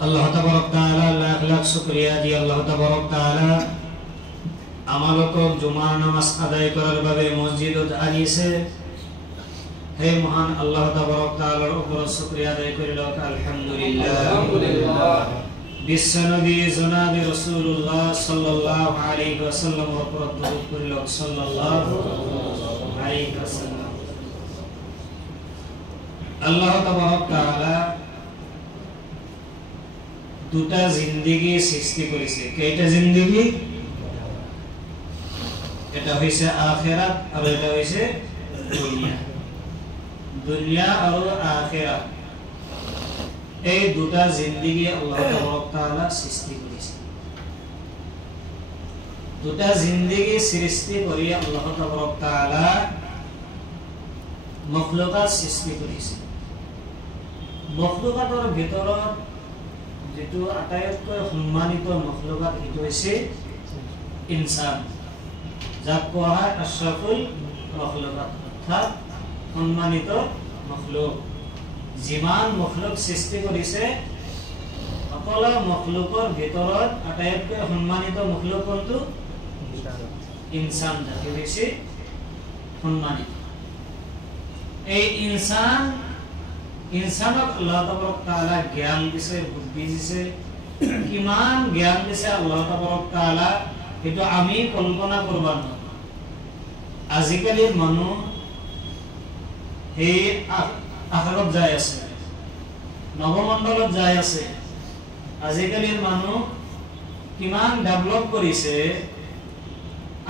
আল্লাহ তাবারক তাআলা লাখ লাখ শুকরিয়া জি আল্লাহ তাবারক তাআলা আমালকো জুমার নামাজ আদায় করার ভাবে মসজিদত আনিছে হে মহান আল্লাহ তাবারক তাআলার উপর শুকরিয়া আদায় করি লোক আলহামদুলিল্লাহ বিশ্বনবী জনাবে রাসূলুল্লাহ সাল্লাল্লাহু আলাইহি ওয়াসাল্লাম উপর দরুদ করি লোক সাল্লাল্লাহু আলাইহি ওয়াসাল্লাম আল্লাহ তাবারক তাআলা দুটা জিন্দেগি সৃষ্টি করেছে কেইটা জিন্দেগি এটা হইছে আখিরাত আর এটা হইছে দুনিয়া দুনিয়া আর আখিরাত এই দুটা জিন্দেগি আল্লাহ তাবারক তাআলা সৃষ্টি করেছে দুটা জিন্দেগি সৃষ্টি কৰি আল্লাহ তাবাৰক তাআলা মখলুকাত সৃষ্টি কৰেছে মখলুকাতৰ ভিতৰত যেটো আটাইতকৈ সম্মানিত মখলুকাত এটো হৈছে ইনসান যাক কোৱা হয় আশৰাফুল মখলুকাত অৰ্থাৎ সম্মানিত মখলুক যিমান মখলুক সৃষ্টি কৰিছে সকলো মখলুকৰ ভিতৰত আটাইতকৈ সম্মানিত মখলুক কোনটো ইনসান যাকে হৈছে সম্মানিত এই ইনসানক আল্লাহ তাবারক তাআলা জ্ঞান দিছে বুদ্ধি দিছে কিমান জ্ঞান দিছে আল্লাহ তাবারক তাআলা এটো আমি কল্পনা কৰিব নোৱাৰো আজিকালি মানুহ এই আকাশত যায় আছে নৱমণ্ডলত যায় আছে আজিকালি মানুহ কিমান ডেভেলপ কৰিছে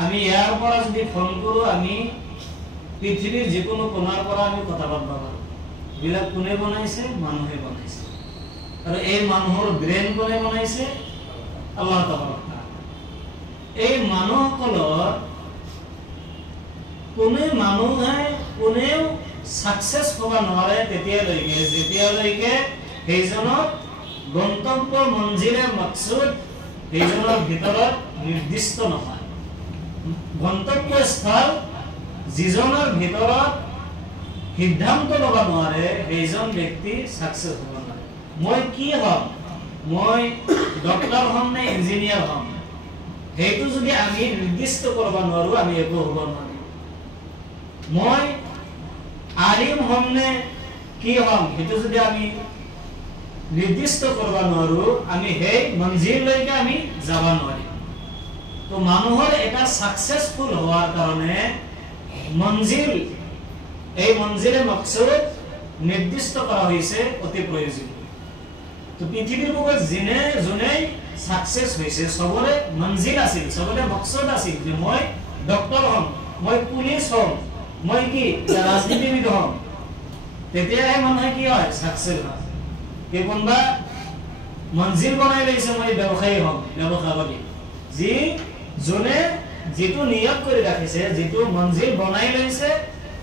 আমি ইয়াৰ পৰা যদি ফোন কৰো আমি পৃথিৱীৰ যিকোনো কোণাৰ পৰা আমি কথা পাতিব পাৰো বিলা কোনে বনাইছে মানুহে বনাইছে আৰু এই মানুহৰ ব্ৰেইন কোনে বনাইছে আল্লাহ তাবাৰক তাআলা এই মানুহসকলৰ কোনে মানুহে কোনেও সাকসেস হ'ব নোৱাৰে যেতিয়ালৈকে সেইজনৰ গন্তব্য মঞ্জিলে মকসুদ সেইজনৰ ভিতৰত নিৰ্দিষ্ট নহয় গন্তব্য স্থল যিজনৰ ভিতৰত সিদ্ধান্ত ল'ব নোৱাৰে সেইজন ব্যক্তি সাকসেস হ'ব নোৱাৰে মই কি হ'ম মই ডক্টৰ হ'ম নে ইঞ্জিনিয়াৰ হ'ম সেইটো যদি আমি নিৰ্দিষ্ট কৰিব নোৱাৰো আমি একো হ'ব নোৱাৰিম মই আলিম হ'ম নে কি হ'ম সেইটো যদি আমি নিৰ্দিষ্ট কৰিব নোৱাৰো আমি সেই মঞ্জিললৈকে আমি যাব নোৱাৰিম তো মানুহৰ এটা সাকসেসফুল হোৱাৰ কাৰণে মঞ্জিল এই মঞ্জিলে মকসুদ নিৰ্দিষ্ট কৰা হৈছে অতি প্ৰয়োজনীয় তো পৃথিৱীৰ বুকুত যোনে সাকসেস হৈছে সবৰে মঞ্জিল আছিল সবৰে মকসুদ আছিল যে মই ডক্টৰ হ'ম মই পুলিচ হ'ম মই কি ৰাজনীতিবিদ হ'ম তেতিয়াহে মানুহে কি হয় সাকসেস হয় কে কোনবা মঞ্জিল বনাই লৈছে মই ব্যৱসায়ী হ'ম ব্যৱসায়ী যি যোনে যেটো নিয়ত কৰি ৰাখিছে যেটো মঞ্জিল বনাই লৈছে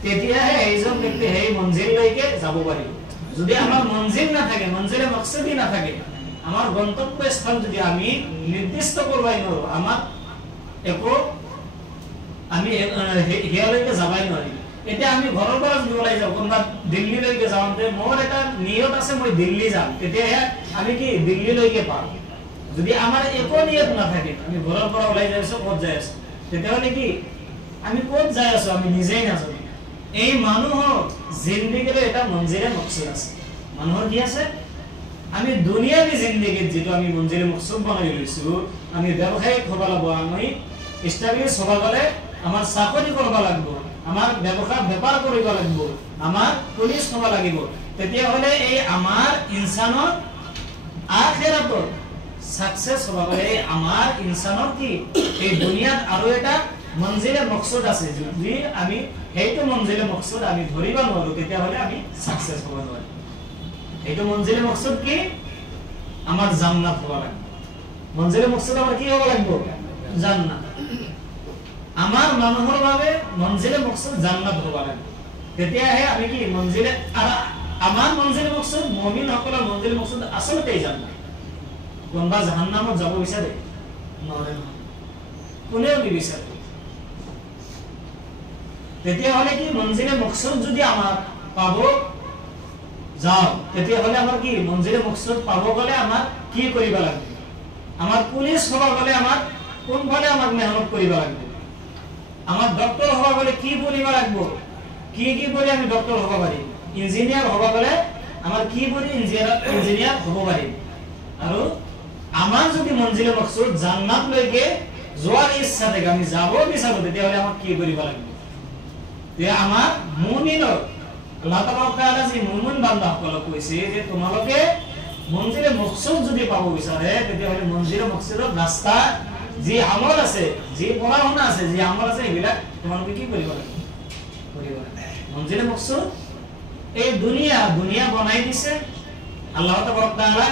তেতিয়াহে এইজন ব্যক্তি সেই মঞ্জিললৈকে যাব পাৰিব যদি আমাৰ মঞ্জিল নাথাকে মঞ্জিলে মকসুদই নাথাকে আমাৰ গন্তব্য স্থান যদি আমি নিৰ্দিষ্ট কৰবাই নোৱাৰো আমাৰ একো আমি হেয়ালৈকে যাবাই নোৱাৰিম এতিয়া আমি ঘৰৰ পৰা যদি ওলাই যাওঁ কোনবা দিল্লীলৈকে যাওঁতে মোৰ এটা নিয়ত আছে মই দিল্লী যাম তেতিয়াহে আমি কি দিল্লীলৈকে পাম যদি আমাৰ একো নিয়ত নাথাকে আমি ঘৰৰ পৰা ওলাই যাইছো ক'ত যাই আছো তেতিয়াহ'লে কি আমি ক'ত যাই আছো আমি নিজেই নাজানো এই মানুহৰ জিন্দেগীৰ এটা মঞ্জিলে মকসুদ আছে মানুহৰ কি আছে আমি দুনিয়াবী জিন্দেগীত যেটো আমি মঞ্জিলে মকসুদ বনাই লৈছো আমি ব্যৱসায়িক হ'ব লাগিব আমি ইষ্টাবলিছ হ'ব গ'লে আমাৰ চাকৰি কৰিব লাগিব আমাৰ ব্যৱসায় বেপাৰ কৰিব লাগিব আমাৰ পুলিচ হ'ব লাগিব তেতিয়াহ'লে এই আমাৰ ইনসানৰ আখিৰাতৰ সাকসেস হ'ব গ'লে আমাৰ ইনসানৰ কি এই দুনিয়াত আৰু এটা মঞ্জিলে মকসুদ আছে যদি আমি সেইটো মঞ্জিলে মকসুদ আমি ধৰিব নোৱাৰো তেতিয়াহ'লে আমি সাকসেস হ'ব নোৱাৰিম এইটো মঞ্জিলে মকসুদ কি আমাৰ জান্নাত হ'ব লাগিব মঞ্জিলে মকসুদ আমাৰ কি হ'ব লাগিব জান্নাত আমাৰ মানুহৰ বাবে মঞ্জিলে মকসুদ জান্নাত হ'ব লাগিব তেতিয়াহে আমি কি মঞ্জিলে আমাৰ মঞ্জিলে মকসুদ মুমিনসকলৰ মঞ্জিলে মকসুদ আচলতে জান্নাত কোনবা জাহান্নামত যাব বিচাৰে নোৱাৰে কোনেও নিবিচাৰে তেতিয়াহ'লে কি মঞ্জিলে মকসুদ যদি আমাৰ পাব যাও তেতিয়া হলে আমাৰ কি মঞ্জিলে মকসুদ পাব গলে আমাৰ কি কৰিব লাগিব আমাৰ পুলিচ হ'ব গলে আমাৰ কোনফালে আমাক মেহনত কৰিব লাগিব আমাৰ ডক্টৰ হ'ব গলে কি কৰিব লাগিব কি কৰি আমি ডক্টৰ হ'ব পাৰিম ইঞ্জিনিয়াৰ হ'ব গলে আমাৰ কি কৰি ইঞ্জিনিয়াৰ হ'ব পাৰিম আৰু আমাৰ যদি মঞ্জিলে মকসুদ জান্নাত লৈকে যোৱাৰ ইচ্ছা থাকে আমি যাব বিচাৰো তেতিয়া হলে আমাক কি কৰিব লাগিব যে আমাৰ মুমিনৰ আল্লাহ তাআলা যি মুমিন বান্দাসকলক কৈছে যে তোমালোকে মঞ্জিলে মকসুদ যদি পাব বিচাৰে তেতিয়া হলে মঞ্জিলে মকসুদৰ ৰাস্তা যি আমল আছে যি পঢ়া-শুনা আছে যি আমল আছে এইবিলাক তোমালোকে কি কৰিব লাগিব মঞ্জিলে মকসুদ এই দুনিয়া বনাই দিছে আল্লাহ তাআলা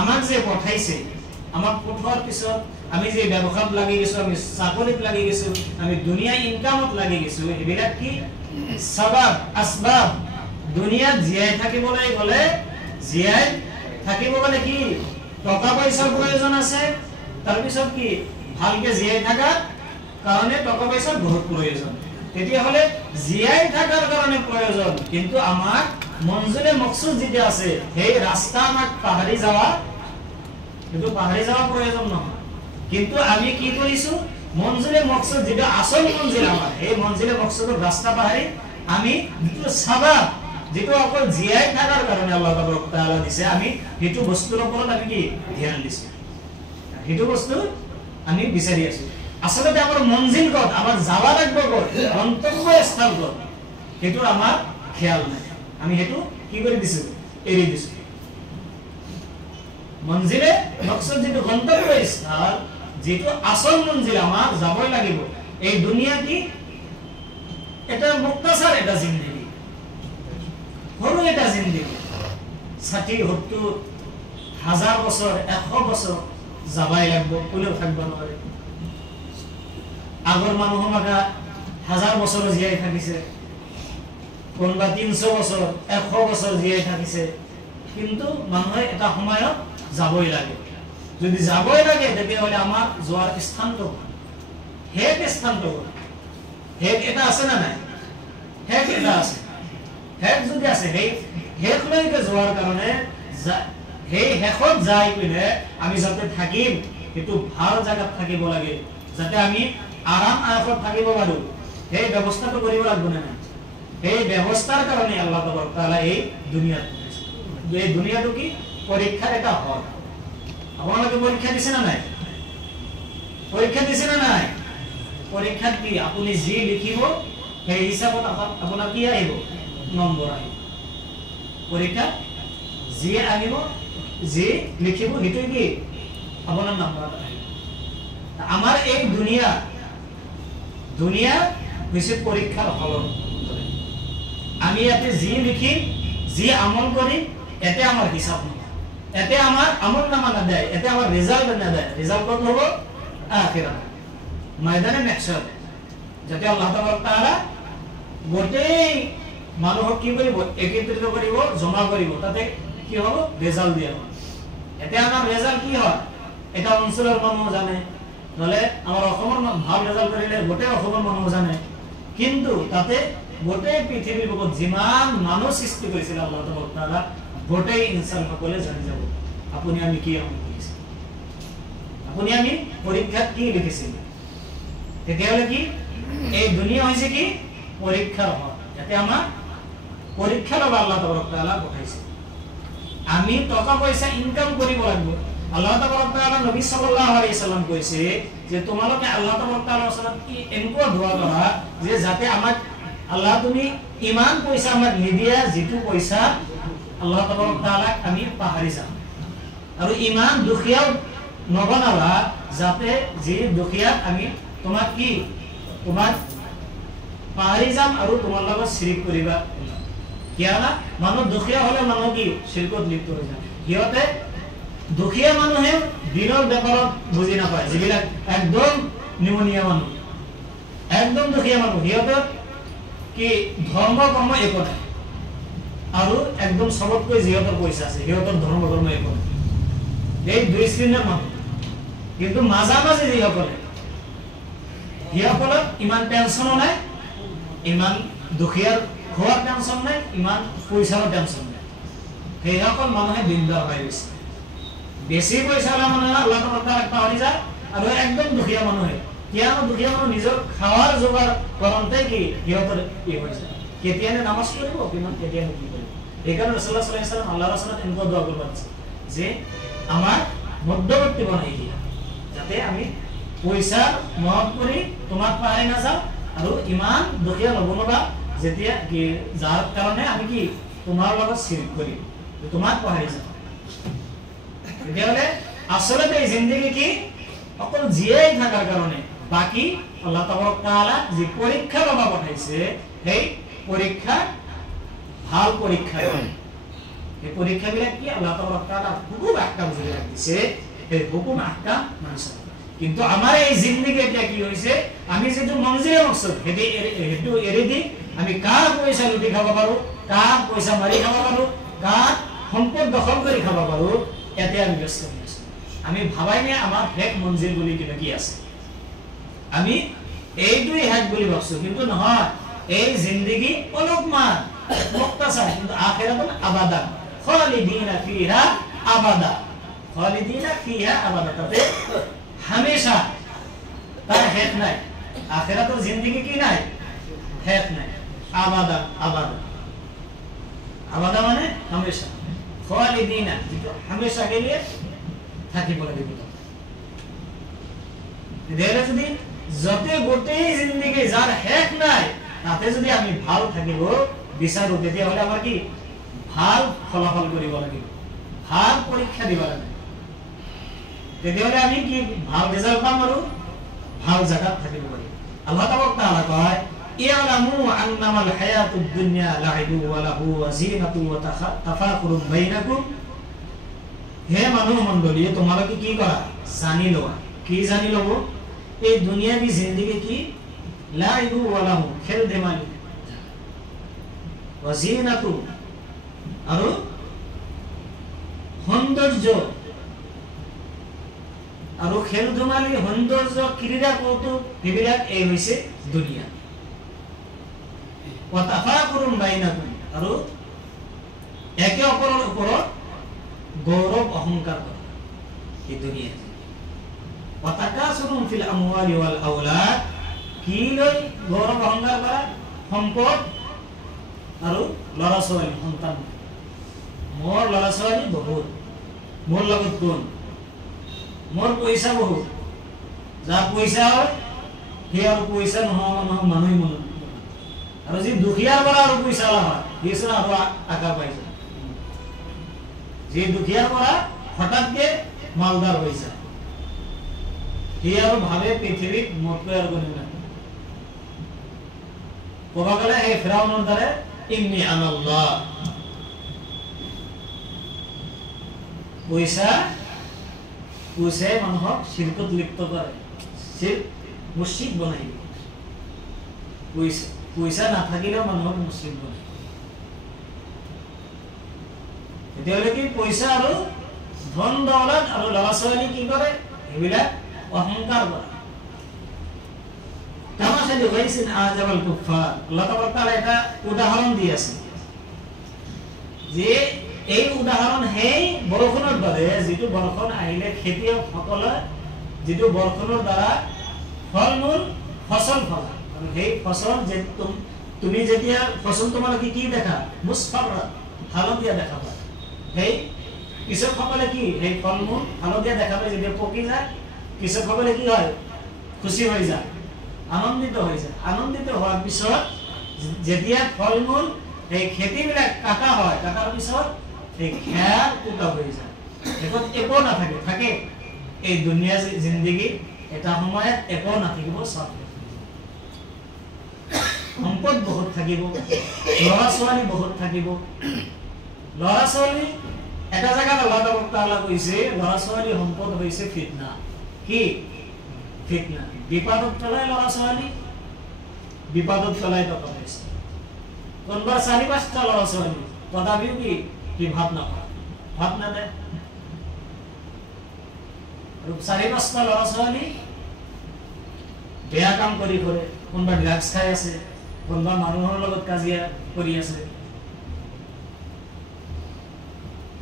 আমাক যে পঠাইছে আমাক পঠোৱাৰ পিছত আমি যে ব্যৱসায়ত লাগি গৈছো আমি চাকৰিত লাগি গৈছো আমি দুনিয়া ইনকামত লাগি গৈছো এইবিলাক কি সবাব আসবাব দুনিয়াত জীয়াই থাকিবলৈ গলে জীয়াই থাকিব গলে কি টকা পইচাৰ প্ৰয়োজন আছে তাৰ পিছত কি ভালকে জীয়াই থাকাৰ কাৰণে টকা পইচাৰ বহুত প্ৰয়োজন তেতিয়া হলে জীয়াই থাকাৰ কাৰণে প্ৰয়োজন কিন্তু আমাৰ মঞ্জিলে মকসুদ যেটা আছে সেই ৰাস্তা আমাক পাহাৰি যাওয়া কিন্তু পাহাৰি যাওয়া প্ৰয়োজন নহয় কিন্তু আমি কি কৰিছো মঞ্জিলে মকসুদ যেটা আসল মঞ্জিল আমাৰ এই মঞ্জিলে মকসুদৰ ৰাস্তা পাহাৰি আমি যেটো সবাব যেটো অকল জীয়াই থাকাৰ কাৰণে আল্লাহ তাআলা দিছে আমি হেতু বস্তুৰ ওপৰত আমি কি ধ্যান দিছো হেতু বস্তু আমি বিচাৰি আছো আসলে আমাৰ মঞ্জিল কত আমাৰ যাওয়া লাগব কত গন্তব্য স্থান কত হেতু আমাৰ খেয়াল নাই আমি হেতু কি কৰি দিছো এৰি দিছো মঞ্জিলে মকসুদ যেটো গন্তব্য স্থান যেটো আসল মঞ্জিল আমাৰ যাবই লাগিব এই দুনিয়া কি এটা মুক্তাসাৰ এটা জিন্দেগি সৰু এটা জিন্দেগি 60 70 হাজাৰ বছৰ 100 বছৰ যাবাই লাগব কোনেও থাকিব নোৱাৰে আগৰ মানুহ মাকা 1000 বছৰ জীয়াই থাকিছে কোনবা 300 বছৰ 100 বছৰ জীয়াই থাকিছে কিন্তু মানুহে এটা সময়ত যাবই লাগে যদি যাবই লাগে তেতিয়া হলে আমাৰ যোৱাৰ স্থানটো হেক স্থানটো হেক এটা আছে না নাই হেক এটা আছে হেক যদি আছে হেক লৈকে যোৱাৰ কাৰণে হে হেকত যাই পিনে আমি যাতে থাকিম কিন্তু ভাল জায়গাত থাকিব লাগে যাতে আমি আরাম আরাফত থাকিব পাৰো এই ব্যৱস্থাটো কৰিব লাগিব না এই ব্যৱস্থাৰ কাৰণে আল্লাহ তাআলা এই দুনিয়াত এই দুনিয়াটো কি পৰীক্ষাৰ এটা হল আপোনালোকে পৰীক্ষা দিছে না নাই পৰীক্ষা দিছে না নাই পৰীক্ষাত কি আপুনি যি লিখিব সেই হিচাপত আপোনাৰ কি আহিব নম্বৰ আহিব পৰীক্ষা যি আহিব যি লিখিব হেতু কি আপোনাৰ নম্বৰ আহিব আমাৰ এই দুনিয়া হৈছে পৰীক্ষাৰ হল আমি ইয়াতে যি লিখি যি আমল কৰি এতে আমাৰ হিসাব নহয় এতে আমাৰ আমল নামা নাযায় এতে আমাৰ ৰিজাল্ট নাযায় ৰিজাল্ট কত হ'ব আখিৰাত ময়দানে মাহশৰ যাতে আল্লাহ তাআলা গোটেই মানুহক কি কৰিব একত্ৰিত কৰিব জমা কৰিব তাতে কি হ'ব ৰিজাল্ট দিয়া হ'ব এতে আমাৰ ৰিজাল্ট কি হয় এটা অঞ্চলৰ মানুহ জানে নলে আমাৰ অসমৰ ভাল ৰিজাল্ট কৰিলে গোটেই অসমৰ মানুহ জানে কিন্তু তাতে গোটেই পৃথিৱীৰ বহুত যিমান মানুহ সৃষ্টি কৰিছিল আল্লাহ তাআলা গোটেই ইনসান সকলে জানি যাব আপুনি আমি কি আমল কৰিছে আপুনি আমি পৰীক্ষাত কি লিখিছিল তেতিয়াহলে কি এই দুনিয়া হৈছে কি পৰীক্ষাৰ হয় যাতে আমাৰ পৰীক্ষা লব আল্লাহ তাআলা পঠাইছে আমি টকা পয়সা ইনকাম কৰিব লাগিব আল্লাহ তাআলা নবী সাল্লাল্লাহু আলাইহি সাল্লাম কৈছে যে তোমালোকে আল্লাহ তাআলাৰ ওচৰত কি এনেকুৱা দোয়া কৰা যে যাতে আমাক আল্লাহ তুমি ইমান পয়সা আমাক নিদিয়া যেটো পয়সা আল্লাহ তাআলা আমি পাহৰি যাম আৰু ইমান দুখিয়া নবনাবা যাতে যে দুখিয়া আমি তোমাক কি তোমাক পাহৰি যাম আৰু তোমাৰ লগত শিৰিক কৰিবা কিয়ানা মানুহ দুখিয়া হলে মানুহ কি শিৰকত লিপ্ত হৈ যায় হিয়তে দুখিয়া মানুহে দিনৰ ব্যাপাৰত বুজি নাপায় যিবিলাক একদম নিমনিয়া মানুহ একদম দুখিয়া মানুহ হিয়তৰ কি ধৰ্ম কৰ্ম একো নাই আৰু একদম সবতকৈ জিহতৰ পইচা আছে হিয়তৰ ধৰ্ম কৰ্ম একো নাই এই দুই শ্ৰেণীৰ মানুহ কিন্তু মাঝামাঝি যিসকলে হিয়সকলৰ ইমান টেনচনো নাই ইমান দুখিয়াৰ খোৱাৰ টেনচন নাই ইমান পইচাৰ টেনচন নাই সেই সকল মানুহে দিনদাৰ হৈ গৈছে বেছি পইচালা মানুহে আল্লাহ তাআলাক পাহৰি যায় আৰু একদম দুখীয়া মানুহে কিয়নো দুখীয়া মানুহ নিজৰ খাৱাৰ যোগাৰ কৰোঁতে কি সিহঁতৰ কি হৈছে কেতিয়ানে নামাজ পঢ়িব কিমান কেতিয়ানে কি কৰিব এইকাৰণে ৰাসূলুল্লাহ সাল্লাল্লাহু আলাইহি ওয়াসাল্লাম আল্লাহৰ ৰাসূলত এনেকুৱা দোৱা কৰিব আছে যে আমাৰ মধ্যবৰ্তী বনাই দিয়া যাতে আমি পইচা মহৎ কৰি তোমাক পাহৰি নাযাওঁ আৰু ইমান দুখীয়া হ'ব নবা যেতিয়া কি যাৰ কাৰণে আমি কি তোমাৰ লগত শিৰক কৰিম তোমাক পাহৰি যাওঁ তেতিয়াহ'লে আচলতে এই জিন্দগী কি অকল জীয়াই থাকাৰ কাৰণে বাকি আল্লাহ তাআলা যে পৰীক্ষা ল'ব পঠাইছে সেই পৰীক্ষা ভাল পৰীক্ষা এই পৰীক্ষাবিলাক কি আল্লাহ তাআলা হুকুম আহকাম জুড়ে দিছে এই হুকুম আহকাম মানিছ কিন্তু আমাৰ এই জিন্দগী এটা কি হৈছে আমি যেটো মঞ্জিলে মকসদ হেতু এৰি দি আমি কাৰ পইচা লুটি খাব পাৰো কাৰ পইচা মাৰি খাব পাৰো কাৰ সম্পদ দখল কৰি খাব পাৰো এতে আমি ব্যস্ত হৈ আছো আমি ভাবাই নাই আমাৰ হেক মঞ্জিল বুলি কিবা কি আছে আমি এইটোই হেক বুলি ভাবছো কিন্তু নহয় এই জিন্দগী অলপমান মুক্তাসার কিন্তু আখিরাতুন আবাদা খালিদিনা ফিহা আবাদা খালিদিনা ফিহা আবাদা তাতে हमेशा তার হেক নাই আখিরাতের জিন্দেগি কি নাই হেক নাই আবাদা আবাদা আবাদা মানে हमेशा খালিদিনা যেটা हमेशा के लिए থাকিব লাগিব দেলে যদি যতে গোটেই জিন্দেগি যার হেক নাই তাতে যদি আমি ভাল থাকিব বিচাৰো তেতিয়া হলে আমাৰ কি ভাল ফলাফল কৰিব লাগিব ভাল পৰীক্ষা দিব লাগিব তেতিয়াহলে আমি কি ভাল ৰেজাল্ট পাম আৰু ভাল জায়গা থাকিব পাৰি আল্লাহ তাআলা কয় ইয়ালামু আন্নামাল হায়াতুদ দুনিয়া লাইবু ওয়া লাহু ওয়া জিনাতু ওয়া তাফাকুরুন বাইনাকুম হে মানুহ মণ্ডলী তোমালোকে কি কৰা জানি লোৱা কি জানি লব এই দুনিয়াবী জিন্দেগী কি লাইবু ওয়া লাহু খেল ধেমালি ওয়া জিনাতু আৰু সৌন্দৰ্য আৰু খেল ধেমালি সৌন্দৰ্য ক্ৰীড়া কৌতুক এইবিলাক এই হৈছে দুনিয়া ওয়া তাফাকুৰুন বাইনাকুম আৰু একে অপৰৰ ওপৰত গৌৰৱ অহংকাৰ কৰা এই দুনিয়া ওয়া তাকাসুৰুন ফিল আমওয়ালি ওয়াল আওলাদ কি লৈ গৌৰৱ অহংকাৰ কৰা সম্পদ আৰু লৰা ছোৱালী সন্তান মোৰ লৰা ছোৱালী বহুত মোৰ লগত কোন মোর পয়সা বহুত যা পয়সা হয় হে আর পয়সা নহয় মানুহ মন আর যে দুখিয়ার বড় আর পয়সা হয় দিছনা আর আকা পাইছে যে দুখিয়ার বড় হঠাৎ কে মালদার হইছে হে আর ভাবে পৃথিবীত মত আর কোন না কবা গলে হে ফিরাউনের দ্বারে ইন্নী আনাল্লাহ পয়সা পয়সা মানুহক শিরকত লিপ্ত করে শিরক মুশরিক বানাই পয়সা না থাকিলেও মানুহক মুশরিক বানাই এতিয়ালে কি পয়সা আৰু ধন দৌলত আৰু লৰা ছোৱালী কি কৰে এইবিলাক অহংকাৰ কৰে তামাশালি গাইসিন আজাবাল কুফাৰ আল্লাহ তাআলা এটা উদাহৰণ দি আছে যে এই উদাহৰণ হেই বৰষুণৰ দৰে যেটো বৰষুণ আহিলে খেতিয়কসকলে যেটো বৰষুণৰ দ্বাৰা ফলমূল ফসল ফলা আৰু সেই ফসল যে তুমি যেতিয়া ফসল তোমালোকে কি দেখা মুসফাররা হালদিয়া দেখা পায় সেই কৃষকসকলে কি সেই ফলমূল হালদিয়া দেখা পায় যেতিয়া পকি যায় কৃষকসকলে কি হয় খুশি হৈ যায় আনন্দিত হৈ যায় আনন্দিত হোৱাৰ পিছত যেতিয়া ফলমূল এই খেতিবিলাক কাটা হয় কাটাৰ পিছত এই খেৰ টুটা হৈ যায় এখন একো না থাকে এই দুনিয়া জিন্দেগী এটা সময়ত একো না থাকিব সব সম্পদ বহুত থাকিব লৰা ছোৱালী বহুত থাকিব লৰা ছোৱালী এটা জায়গা আল্লাহ তাআলা কৈছে লৰা ছোৱালী সম্পদ হৈছে ফিতনা কি ফিতনা বিপদত পেলাই লৰা ছোৱালী বিপদত পেলাই টকা পইচা কোনবা 4-5টা লৰা ছোৱালী তথাপিও কি ভাত না দে আৰু 4-5টা লৰা ছোৱালী বেয়া কাম কৰি কৰে কোনবা ড্ৰাগছ খাই আছে কোনবা মানুহৰ লগত কাজিয়া কৰি আছে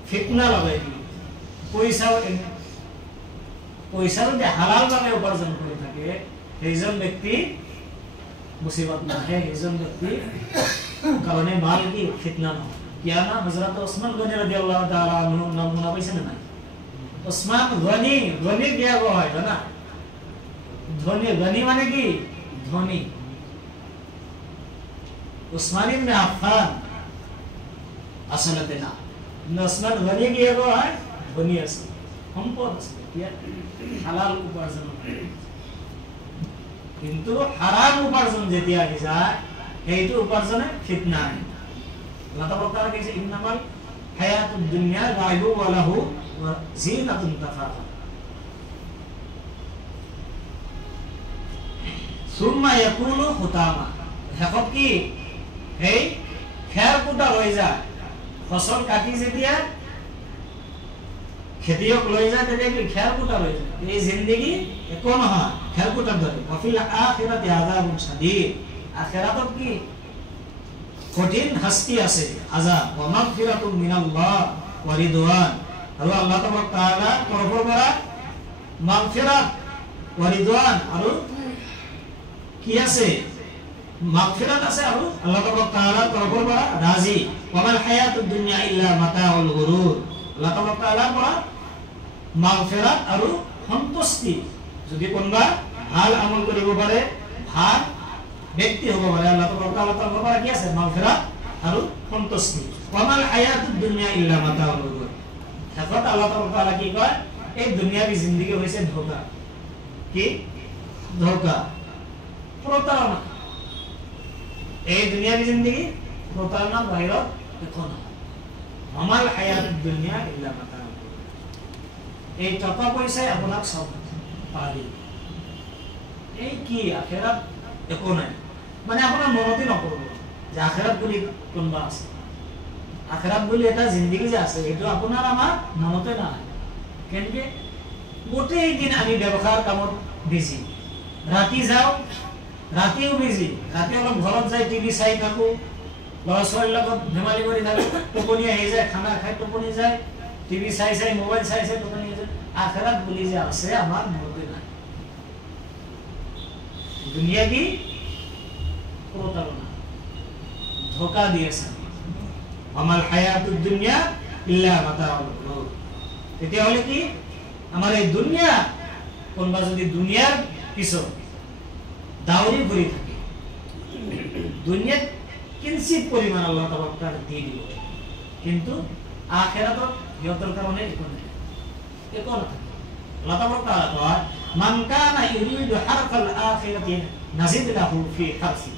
ফিতনা লগাই দিয়ে পয়সা যদি হালাল ভাবে উপার্জন করে থাকে সেইজন ব্যক্তি মুসিবত না হয়, সেইজন ব্যক্তি কারণে মাল কি ফিতনা না। কিয়া না হযরত ওসমান গনি রাদিয়াল্লাহু তাআলা আনহু নাম শোনা পাইছেন না? ওসমান গনি, গনি কিয়া হয় না? ধনী, গনি মানে কি ধনী। উসমান ইবনে আফফান আসলে না, ওসমান গনি কিয়া হয় ধনী আছে, সম্পদ আছে, হালাল উপার্জন। কিন্তু হারাম উপার্জন যেতিয়া আহি যায় সেইটো উপার্জনে ফিতনা আহে। আল্লাহ তাআলা কৈছে ইন্নামাল হায়াতুদ দুনিয়া লাইবু ওয়া লাহু ওয়া জিনাতুন তাফাখা। সুম্মা ইয়াকুলু হুতামা, শেষত কি এই খেৰ কুটা হৈ যায়। ফসল কাটি যেতিয়া খেতিয়ক লৈ যায় তেতিয়া কি খেৰ কুটা হৈ যায়। এই জিন্দগী একো নহয়, খেৰ কুটাৰ দৰে। ওয়াফিল আখিরাতি আযাবুন শাদীদ, আখিরাতত কি কঠিন শাস্তি আছে, আযাব। ওয়া মাগফিরাতুম মিনাল্লাহ ওয়া রিদওয়ান, আৰু আল্লাহ তাআলা তৰফৰ পৰা মাগফিৰাত ওয়া ৰিদওয়ান, আৰু কি আছে মাগফিৰাত আছে, আৰু আল্লাহ তাআলাৰ তৰফৰ পৰা ৰাজি। ওয়ামাল হায়াতুদ দুনিয়া ইল্লা মাতাউল গুৰুৰ, আল্লাহ তাআলাৰ পৰা মাগফিৰাত আৰু সন্তুষ্টি। যদি কোনবা ভাল আমল কৰিব পাৰে, ভাল ব্যক্তি হ'ব পাৰে, আল্লাহ তাআলাৰ তৰফৰ পৰা কি আছে মাগফিৰাত আৰু সন্তুষ্টি। ওয়ামাল হায়াতুদ দুনিয়া ইল্লা মাতাউল গুৰুৰ, শেষত আল্লাহ তাআলা কি কয় এই দুনিয়াবী জিন্দগী হৈছে ধোঁকা। কি ধোঁকা, প্ৰতাৰণা। এই দুনিয়াবী জিন্দগী প্ৰতাৰণাৰ বাহিৰত একো নহয়। আমাল হায়াতুদ দুনিয়া ইল্লা মাতাউল গুৰুৰ, এই টকা পইচাই আপোনাক সব পাৰি। এই কি আখিৰাত একো নাই, মানে আপোনাৰ মনতে নপৰিব যে আখিৰাত বুলি কোনবা আছে। আখিৰাত বুলি এটা জিন্দগী যে আছে এইটো আপোনাৰ আমাৰ মনতে নাই। কেনেকে গোটেই দিন আমি ব্যৱসায়ৰ কামত বিজি, ৰাতি যাওঁ ৰাতিও বিজি, ৰাতি অলপ ঘৰত যাই টিভি চাই থাকো, ল'ৰা ছোৱালীৰ লগত ধেমালি কৰি থাকো, টোপনি আহি যায়, খানা খাই টোপনি যায়, টিভি চাই চাই মোবাইল চাই চাই টোপনি আহি যায়। আখিরাত বুলি যে আছে আমাৰ মনতে নাই। দুনিয়াবী প্রতারণা, ধোঁকা দিয়েছে। আমাল হায়াতুদ দুনিয়া ইল্লা মাতাউল গুরুর, তেতিয়া হলে কি আমার এই দুনিয়া, কোনবা যদি দুনিয়ার পিছত দাউরি ঘুরি থাকে, দুনিয়াত কিঞ্চিত পরিমাণ আল্লাহ তাআলা দিয়ে দিব, কিন্তু আখিরাতত ইহতৰ কাৰণে একো নাই, একো নাথাকে। আল্লাহ তাআলা কয় মান কানা ইউৰিদু হাৰফাল আখিৰাতি নাজিদ লাহু ফি হাৰসি,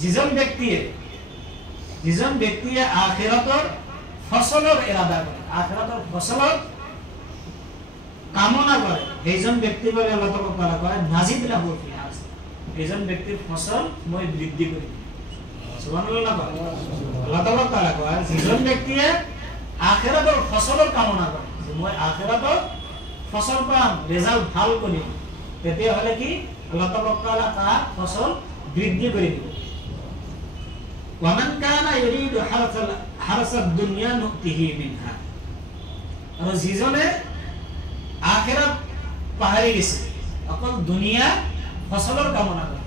যিজন ব্যক্তিয়ে আখিৰাতৰ ফসলৰ ইৰাদা কৰে, আখিৰাতৰ ফসলৰ কামনা কৰে, সেইজন ব্যক্তিৰ বাবে আল্লাহ তাআলা কয় নাজিদ লাহু ফি হাৰসি, এইজন ব্যক্তিৰ ফসল মই বৃদ্ধি কৰি দিম। সুবহানাল্লাহ। আল্লাহ তাআলা কয় যিজন ব্যক্তিয়ে আখিৰাতৰ ফসলৰ কামনা কৰে, যে মই আখিৰাতৰ ফসল পাম, ৰেজাল্ট ভাল কৰিম, তেতিয়া হলে কি আল্লাহ তাআলা তাৰ ফসল বৃদ্ধি কৰি দিব। ওয়ামান কানা ইউৰিদু হাৰসাদ দুনিয়া নুতিহি মিনহা, আৰু যিজনে আখিৰাত পাহৰি গৈছে, অকল দুনিয়া ফসলৰ কামনা কৰে,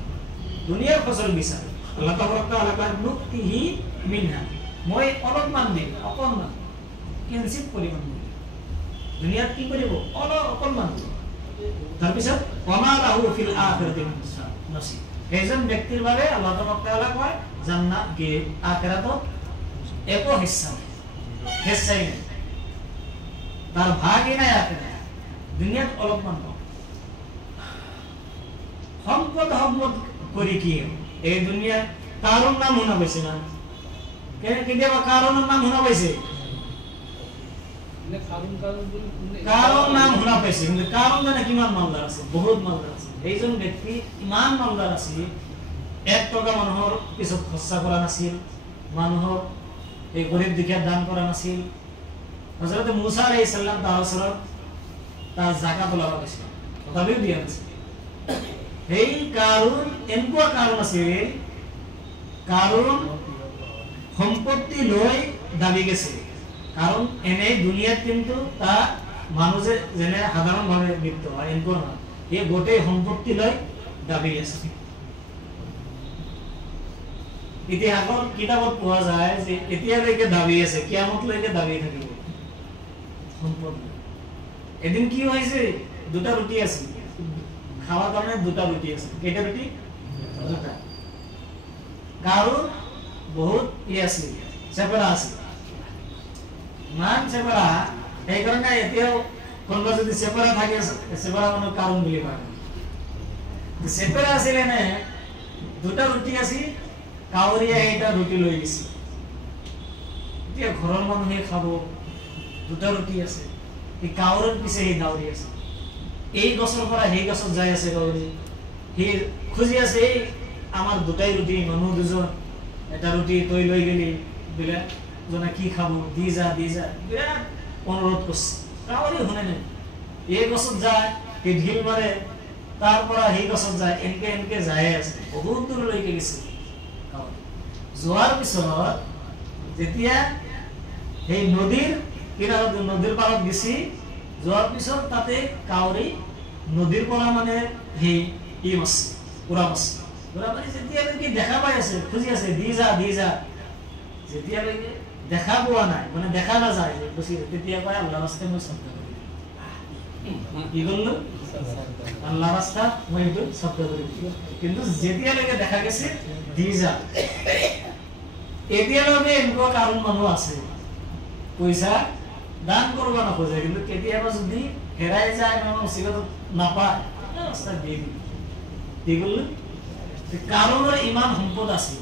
দুনিয়াৰ ফসল বিচাৰে, আল্লাহ তাআলা কয় নুতিহি মিনহা, মই অলপমান দিম, অকণমান কিঞ্চিত পৰিমাণ দিম। দুনিয়াত কি কৰিব অকণমান, তাৰপিছত ওয়ামা লাহু ফিল আখিৰাতি মিন নসিব, এইজন ব্যক্তিৰ বাবে আল্লাহ তাআলা কয় জান্নাত কে আখিৰাতত একো হিস্সা নাই, হিস্সাই নাই, তাৰ ভাগই নাই আখিৰাত। দুনিয়াত অলপমান সম্পদ কৰি কি এই দুনিয়া কাৰণ নাম শুনা পাইছে না? কেতিয়াবা কাৰণৰ নাম শুনা পাইছে? কারণ নাম শুনা পাইছে, কিন্তু কারণ জানে কিমান মালদার আছে, বহুত মালদার আছে। এইজন ব্যক্তি ইমান মালদার আছে, 1 টকা মানুহৰ পিছত খৰচা কৰা নাছিল, মানুহৰ এই গৰীব দুখীয়া দান কৰা নাছিল। হযৰত মুসা আলাইহিস সালাম তাৰ ওচৰত তাৰ যাকাত ওলাব গৈছিল, তথাপিও দিয়া নাছিল। এই কাৰণ এনেকুৱা কাৰণ আছে, কাৰণ সম্পত্তি লৈ দাবি গেছে, কাৰণ এনে দুনিয়াত কিন্তু তা মানুষ যেনে সাধাৰণভাবে লিপ্ত হয় এনেকুৱা নহয় এই গোটেই সম্পত্তি লৈ দাবী আছে ইতিহাসৰ কিতাপত পোৱা যায় যে এতিয়ালৈকে দাবী আছে কিয়ামতলৈকে দাবী থাকিব সম্পদ এদিন কি হৈছে দুটা ৰুটি আছে খাওয়া কাৰণে দুটা ৰুটি আছে কেইটা ৰুটি দুটা কাৰো বহুত আছে চেপৰা আছে মান চেপৰা এই কাৰণে এতিয়াও কোনোবা যদি চেপৰা থাকে চেপৰা কোনো কাৰণ বুলি কয় চেপৰা আছিলে নে দুটা ৰুটি আছে কাউৰীয়া এটা ৰুটি লৈ গৈছে এতিয়া ঘৰৰ মানুহে খাব দুটা ৰুটি আছে এই কাউৰৰ পিছে এই দাউৰি আছে এই গছৰ পৰা সেই গছত যাই আছে কাউৰী সি খুজি আছে এই আমাৰ দুটাই ৰুটি মানুহ দুজন এটা ৰুটি তই লৈ গেলি বোলে জনা কি খাব দি যা বিৰাট অনুৰোধ কৰিছে কাউৰী শুনে নাই এই গছত যায় এই ঢিল মাৰে তাৰ পৰা সেই গছত যায় এনেকে যাই আছে বহুত দূৰলৈকে গৈছে যোৱাৰ পিছত যেতিয়া সেই নদীৰ কিনাৰত নদীৰ পাৰত গেছি যোৱাৰ পিছত তাতে কাউৰী নদীৰ পৰা মানে সেই ই মাছ পুৰা মাছ যেতিয়ালৈকে দেখা পাই আছে খুজি আছে দি যা যেতিয়ালৈকে দেখা পোৱা নাই মানে দেখা নাযায় তেতিয়া কয় আল্লাহ ৰাস্তাই মই শব্দ কৰি কি কৰিলো আল্লাহ ৰাস্তা মই এইটো শব্দ কৰি কিন্তু যেতিয়ালৈকে দেখা গেছে দি যা এতিয়ালৈকে এনেকুৱা কাৰণ মানুহ আছে পইচা দান কৰিব নোখোজে কিন্তু কেতিয়াবা যদি হেৰাই যায় মানুহ চিগত নাপায় ৰাস্তা দি কি কৰিলো কাৰণৰ ইমান সম্পদ আছে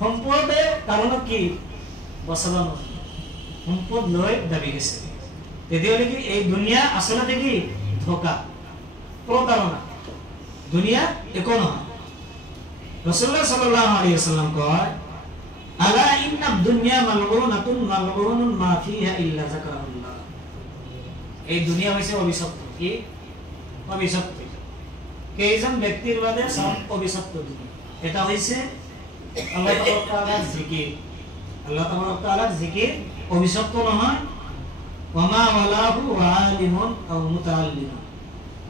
সম্পদে কাৰণত কি বচাব নহয় সম্পদ লৈ দাবী গৈছে তেতিয়ালৈকে এই দুনিয়া আচলতে কি ধোকা প্ৰতাৰণা দুনিয়া একো নহয় ৰাসূলুল্লাহ সাল্লাল্লাহু আলাইহি ওয়াসাল্লাম কয় আলা ইন্না দুনিয়া মালউনাতুন মালউনুন মা ফিহা ইল্লা যাকরাল্লাহ এই দুনিয়া হৈছে অভিশপ্ত কি অভিশপ্ত কেইজন ব্যক্তিৰ বাবে সব অভিশপ্ত এটা হৈছে আল্লাহ তাআলাৰ জিকিৰ আল্লাহ তাআলাৰ জিকিৰ অভিশপ্ত নহয় ওমা ওয়ালাহু আলিমুন আও মুতাআল্লিম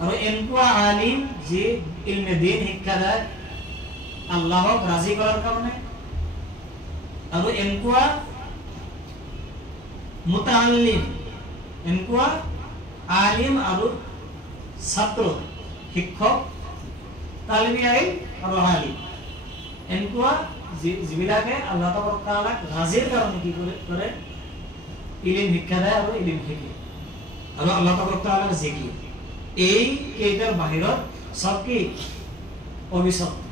আৰু এনেকুৱা আলিম যি ইলমে দ্বীন শিক্ষা দেয় আল্লাহক ৰাজি কৰাৰ কাৰণে আৰু এনেকুৱা মুতাআল্লিম এনেকুৱা আলিম আৰু ছাত্ৰ শিক্ষক তালিবি আইন আৰু আলিম এনেকুৱা যিবিলাকে আল্লাহ তাআলাক ৰাজিৰ কাৰণে কি কৰে ইলম শিক্ষা দেয় আৰু ইলম শিকে আৰু আল্লাহ তাআলাৰ জিকিৰ এই কেইটাৰ বাহিৰত সব কি অভিশপ্ত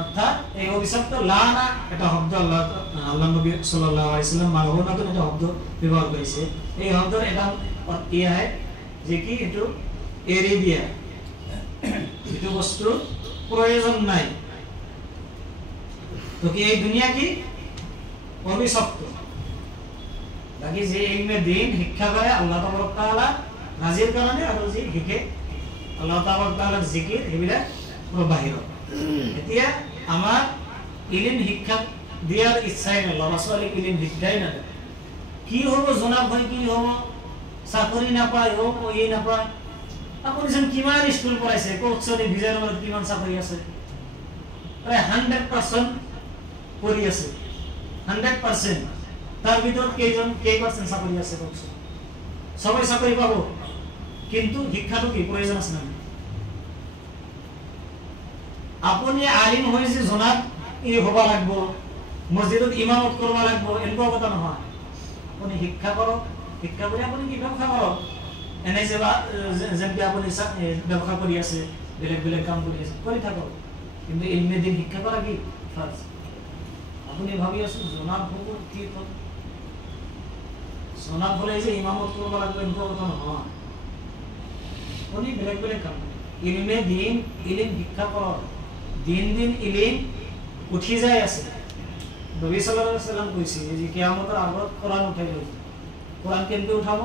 অর্থাৎ এই অভিশপ্ত লানা এটা শব্দ আল্লাহ নবী সাল্লাল্লাহু আলাইহি ওয়াসাল্লাম মালউনাতুন এটা শব্দ ব্যবহার করেছে এই শব্দের এটা অর্থ হয় যে কি এটো এৰি দিয়া এটো বস্তু প্রয়োজন নাই তো কি এই দুনিয়া কি অভিশপ্ত বাকি যে ইলমে দ্বীন শিক্ষা করে আল্লাহ তাআলা রাজির কারণে আর যে শিখে আল্লাহ তাআলার জিকির এবিলা পুরো বাহির এতিয়া আমার ইলম শিক্ষা দিয়ার ইচ্ছাই নাই ল'ৰা ছোৱালীক ইলম শিক্ষাই নাই কি হব জনাব হয় কি হব চাকৰি নাপায় হোক এই নাপায় আপুনি যেন কিমান স্কুল পঢ়াইছে কওকচোন বিজয়নগৰত কিমান চাকৰি আছে প্ৰায় 100% পঢ়ি আছে 100% তার ভিতর কেই পার্সেন্ট চাকরি আছে কওকচোন সবাই চাকরি পাবো কিন্তু শিক্ষাটো কি প্রয়োজন আছে না আপনি আলিম হইছে জনাত ই হবা লাগবো মসজিদত ইমামত করবা লাগবো এনেকুৱা কথা নহয় আপনি শিক্ষা করো শিক্ষা করে আপনি কি ব্যবসা করো এনে যেমন আপনি ব্যবসা করি আছে বেলেগ কাম কৰি আছে কৰি থাকো কিন্তু ইলমে দ্বীন শিক্ষা করা কি ফরজ আপনি ভাবি আছে জনাত হব কি জনাত বলে যে ইমামত করবা লাগবে এনেকুৱা কথা নহয় আপনি বেলেগ কাম ইলমে দ্বীন ইলম শিক্ষা করো দিন ইলিম উঠি যায় আছে নবী সাল্লাল্লাহু আলাইহি ওয়াসাল্লাম কৈছে যে কিয়ামতৰ আগত কোরআন উঠাই লৈ কোরআন কেনকে উঠাব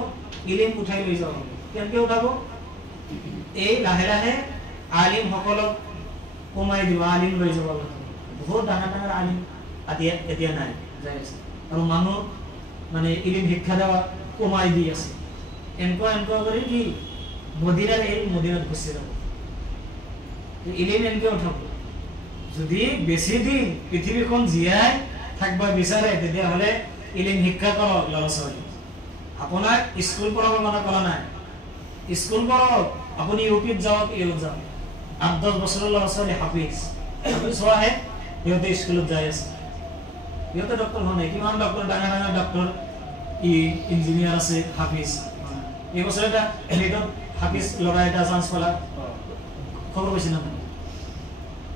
ইলিম উঠাই লৈ যাব কেনকে উঠাব এই লাহে লাহে আলিম সকলক কমাই দিব আলিম লৈ যাব বহুত ডাঙৰ আলিম এতিয়া নাই যায় আছে আৰু মানুহ মানে ইলিম শিক্ষা দেওয়া কমাই দি আছে এনেকুৱা কৰি কি মদিনাৰ এই মদিনাত গুচি যাব ইলিম এনেকৈ উঠাব যদি বেছি দিন পৃথিৱীখন জীয়াই থাকবা বিচাৰে তেতিয়াহ'লে ইলিম শিক্ষা কৰক ল'ৰা ছোৱালী আপোনাক স্কুল পঢ়াব মানে কৰা নাই স্কুল পঢ়ক আপুনি ইউপিত যাওক ইউত যাওক 8-10 বছৰৰ ল'ৰা ছোৱালী হাফিজ হোৱাহে সিহঁতে স্কুলত যাই আছে সিহঁতে ডক্টৰ হোৱা নাই কিমান ডক্টৰ ডাঙৰ ডক্টৰ ইঞ্জিনিয়াৰ আছে হাফিজ এই বছৰ এটা এলিটত হাফিজ ল'ৰা এটা চান্স পালা খবৰ পাইছে না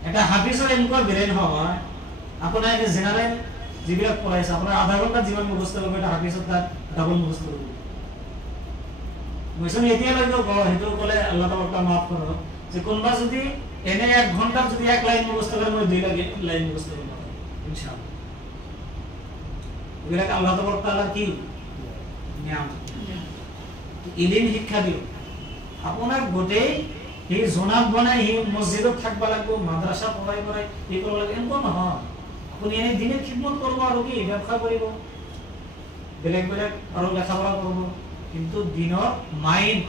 এটা হাফিজৰ এনেকুৱা ব্ৰেইন হয় আপোনাৰ এটা জেনাৰেল যিবিলাক পঢ়াইছে আপোনাৰ আধা ঘণ্টা যিমান মুখস্থ কৰিব এটা হাফিজত তাত ডাবল মুখস্থ কৰিব মইচোন এতিয়ালৈকে সেইটো ক'লে আল্লাহ তাআলা মাফ কৰক যে কোনোবা যদি এনে 1 ঘণ্টাত যদি 1 লাইন মুখস্থ কৰে মই 2 লাইন মুখস্থ কৰিব ইনশাআল্লাহ এবিলাক আল্লাহ তাআলাৰ কি নিয়ামত ইলিম শিক্ষা দিও আপোনাক গোটেই এই জনাব বনাই এই মসজিদত থাকবা লাগবো মাদ্রাসা পড়াই এই কৰিব লাগে এনেকুৱা নহয় আপুনি এনে দিনে খিদমত কৰিব আৰু কি ব্যবসা কৰিব বেলেগ আৰু লেখাপঢ়া কৰিব কিন্তু দিনৰ মাইন্ড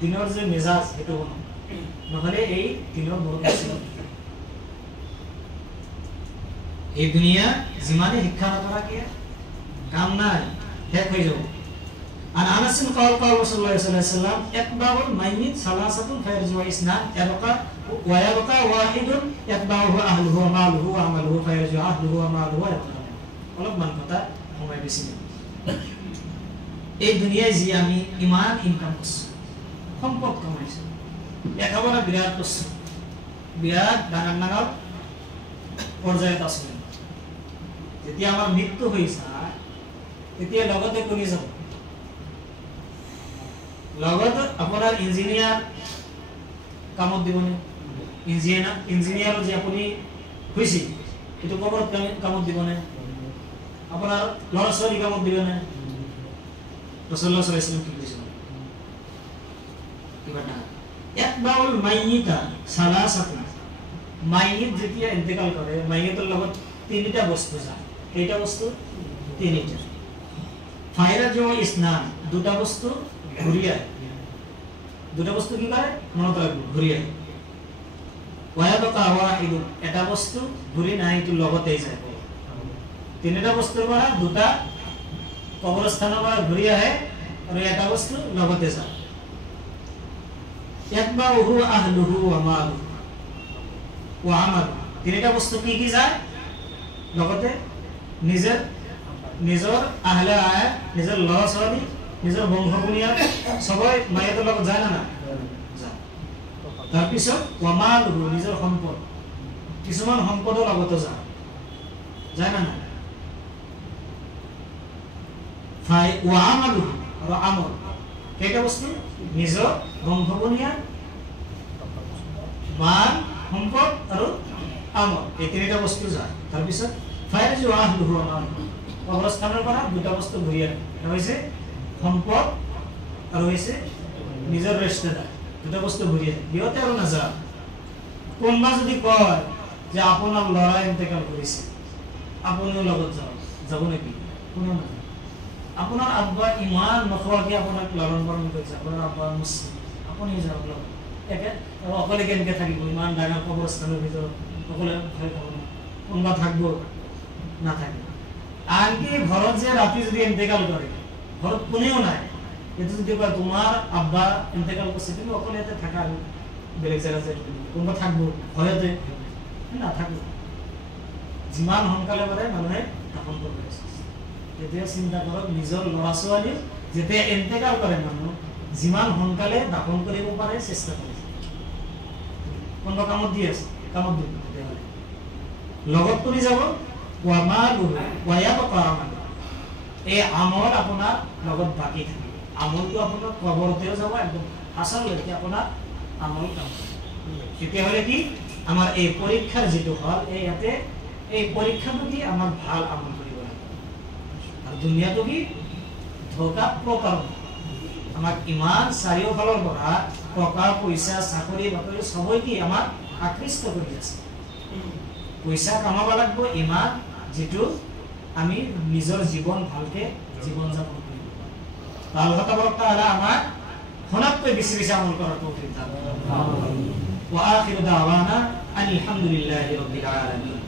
দিনৰ যে মেজাজ সেইটো নহলে এই দিনৰ বহুত বেছি এই দুনিয়া যিমানে শিক্ষা নকৰা কিয় কাম নাই শেষ হৈ যাব আর আনাস বিন قال রাসূলুল্লাহ সাল্লাল্লাহু আলাইহি ওয়াসাল্লাম ইতবাউল মাইয়িত সালাসাতুন ফায়রজু ইসনান ইয়াবকা ওয়া ইয়াবকা ওয়াহিদুন ইতবাউহু আহলুহু ওয়া মালুহু ওয়া আমালুহু ফায়রজু আহলুহু ওয়া মালুহু অলপমান কথা সময় বেশি এই দুনিয়ায় যে আমি ইমান ইনকাম করছি সম্পদ কামাইছি একেবারে বিরাট করছি বিরাট ডাঙৰ পৰ্যায়ত আছো যেতিয়া আমাৰ মৃত্যু হৈছে তেতিয়া লগতে কোনি যাব লগত আপোনাৰ ইঞ্জিনিয়াৰ কামত দিবনে ইঞ্জিনিয়াৰ যে আপুনি হৈছি এটো কবৰত কামত দিবনে আপোনাৰ ল'ৰা ছোৱালী কামত দিবনে রাসূলুল্লাহ সাল্লাল্লাহু আলাইহি ওয়াসাল্লাম কি কৈছিল কিবাটা ইতবাউল মাইয়িতা সালাসাতুন মাইয়িত যেতিয়া ইন্তেকাল কৰে মাইয়িতৰ লগত তিনিটা বস্তু যায় কেইটা বস্তু তিনিটা ফায়রাজু ইসনান দুটা বস্তু ঘুরিয়া দুটা বস্তু কি করে মনত রাখবো ঘুরিয়া ওয়ায়াবকা ওয়াহিদু এটা বস্তু ঘুরি নাই তো লগতেই যায় তিনিটা বস্তুৰ পৰা দুটা কবৰস্থানৰ পৰা ঘুৰি আহে আৰু এটা বস্তু লগতে যায় ইয়াতবাউহু আহলুহু ওয়া মালুহু ওয়া আমালুহু তিনিটা বস্তু কি যায় লগতে নিজৰ আহলে আয় নিজৰ ল'ৰা ছোৱালী নিজৰ বংশ বুনিয়াদ সবাই মায়েতৰ লগত যায় না যায় তাৰ পিছত ওয়া মালুহু নিজৰ সম্পদ কিছুমান সম্পদৰ লগতে যায় না ফাই ওয়া আমালুহু আৰু আমল কেইটা বস্তু নিজৰ বংশ বুনিয়াদ মান সম্পদ আৰু আমল এই তিনিটা বস্তু যায় তাৰ পিছত ফায়ৰজু আহলুহু ওয়া মালুহু কবৰস্থানৰ পৰা দুটা বস্তু ঘূৰি আহে হৈছে সম্পদ আৰু হৈছে নিজৰ ৰিস্তেদাৰ দুটা বস্তু ঘূৰি আহে বিয়তে আৰু নাযা কোনবা যদি কয় যে আপোনাৰ ল'ৰা ইন্তেকাল কৰিছে আপুনিও লগত যাব নেকি কোনো না আপোনাৰ আব্বা ইমান নখোৱাকে আপোনাক লালন পালন কৰিছে আপোনাৰ আব্বা মুছলিম আপুনি যাওক লগত একে অকলে কেনেকৈ থাকিব ইমান ডাঙৰ কবৰস্থানৰ ভিতৰত অকলে ভয় খাব কোনবা থাকিব না থাকিব আনকি ঘৰত যে ৰাতি যদি ইন্তেকাল কৰে ঘৰত কোনেও নাই কিন্তু যদি কয় তোমাৰ আব্বা ইন্তেকাল কৰিছে তুমি অকলে ইয়াতে থাকা আৰু বেলেগ জায়গা যাই কোনবা থাকিব ভয়তে না থাকিব যিমান সোনকালে পাৰে মানুহে দাফন কৰিব তেতিয়া চিন্তা কৰক নিজৰ ল'ৰা ছোৱালী যেতিয়া ইন্তেকাল কৰে মানুহ যিমান সোনকালে দাফন কৰিব পাৰে চেষ্টা কৰে কোনবা কামত দি আছে কামত দিব তেতিয়াহ'লে লগত কৰি যাব ওয়া মালুহু ওয়া ইয়াবকা আমালুহু এই আমল আপোনাৰ লগত বাকি থাকিব আমলটো আপোনাৰ কবৰতেও যাব একদম আচলতে আপোনাৰ আমল কাম তেতিয়াহ'লে কি আমাৰ এই পৰীক্ষাৰ যেটো হল এই ইয়াতে এই পৰীক্ষাটো কি আমাৰ ভাল আমল কৰিব লাগে আৰু দুনিয়াটো কি ধোকা প্ৰকাৰ আমাক ইমান চাৰিওফালৰ পৰা টকা পইচা চাকৰি বাকৰি সবই কি আমাক আকৃষ্ট কৰি আছে পইচা কামাব লাগিব ইমান যেটো আমি নিজৰ জীৱন ভালকে জীৱন যাপন কৰিব পাৰোঁ। আল্লাহ তাআলা আমাৰ হনাতকৈ বেছি বেছি আমল কৰাৰ তৌফিক দান কৰক। ওয়া আখিৰু দাওয়ানা আলহামদুলিল্লাহি ৰাব্বিল আলামিন।